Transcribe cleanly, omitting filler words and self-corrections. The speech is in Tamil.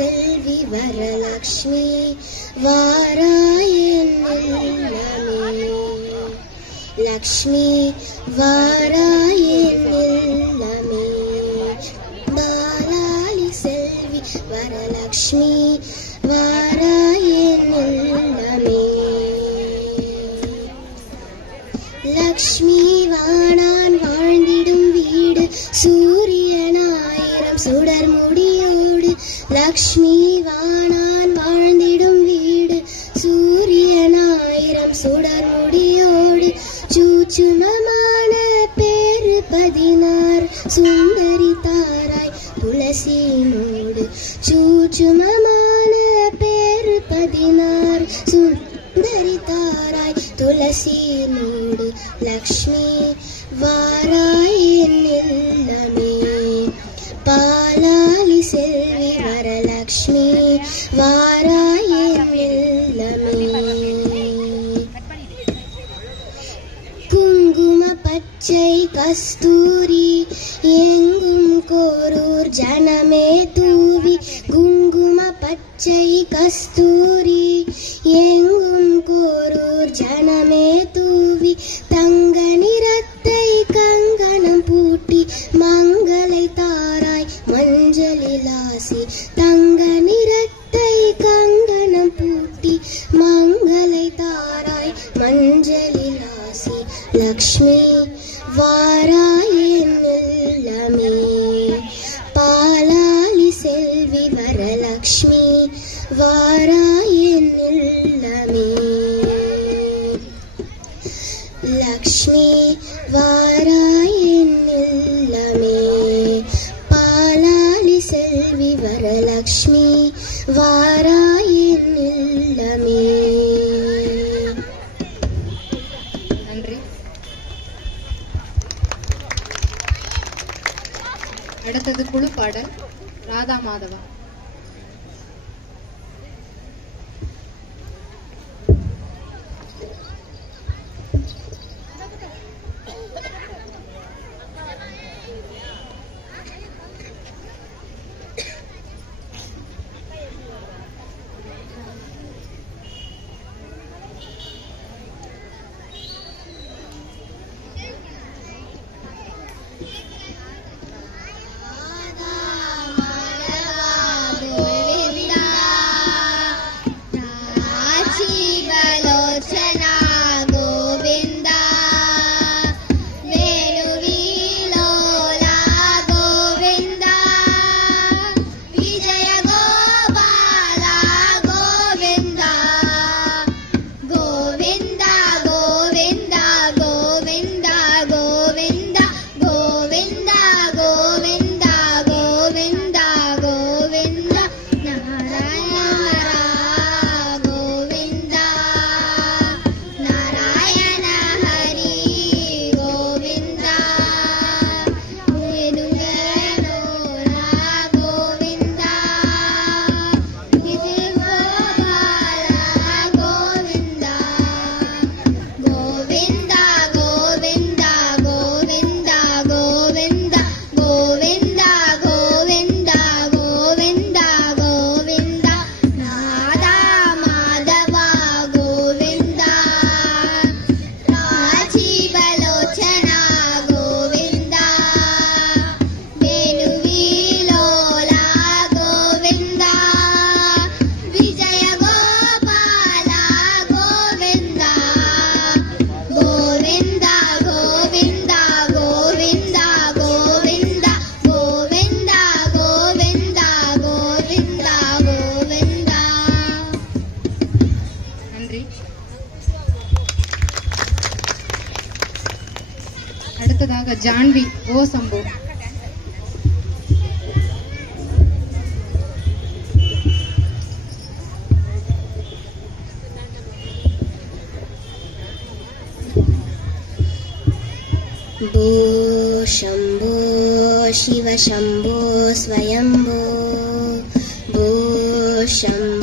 செல்வி வரலக்ஷ்மி வாராயென்னமே லக்ஷ்மி வாராயென்னமே பாலாலி செல்வி வரலக்ஷ்மி வாராயென்னமே லக்ஷ்மி வாணான் வாழ்ந்திடும் வீடு சூரியனாயிரம் சுடர் முடியோடு லக்ஷ்மி வாணான் வாழ்ந்திடும் வீடு சூரியனாயிரம் சுடர் முடியோடு சூச்சுமமான பேரு 16 சுந்தரி தாராய் துளசினோடு சூச்சுமமான பேரு 16 சுந்தரி தாராய் துளசினோடு லக்ஷ்மி வாராயென்னமே பாலாலி செல்வி வரலக்ஷ்மி வாராயென்னமே குங்கும பச்சை கஸ்தூரி எங்கும் கோரூர் ஜனமே தூவி குங்கும பச்சை கஸ்தூரி எங்கும் கோரூர் ஜனமே தூவி தங்க நிறத்தை கங்கணம் பூட்டி மங்களை தாராய் மஞ்சளிலாசி தங்க நிறத்தை கங்கணம் பூட்டி மங்களை தாராய் மஞ்சளிலாசி லக்ஷ்மி வாராயென்னமே பாலாலி செல்வி வரலக்ஷ்மி வாராயென்னமே லக்ஷ்மி வாராயென்னமே பாலாலி செல்வி வரலக்ஷ்மி வாராயென்னமே. நன்றி. அடுத்தது குழு பாடல் ராதா மாதவா. அடுத்ததாக ஜான்வி ஓ சம்பு. भो शंभो शिव शंभो स्वयंभो भो शंभो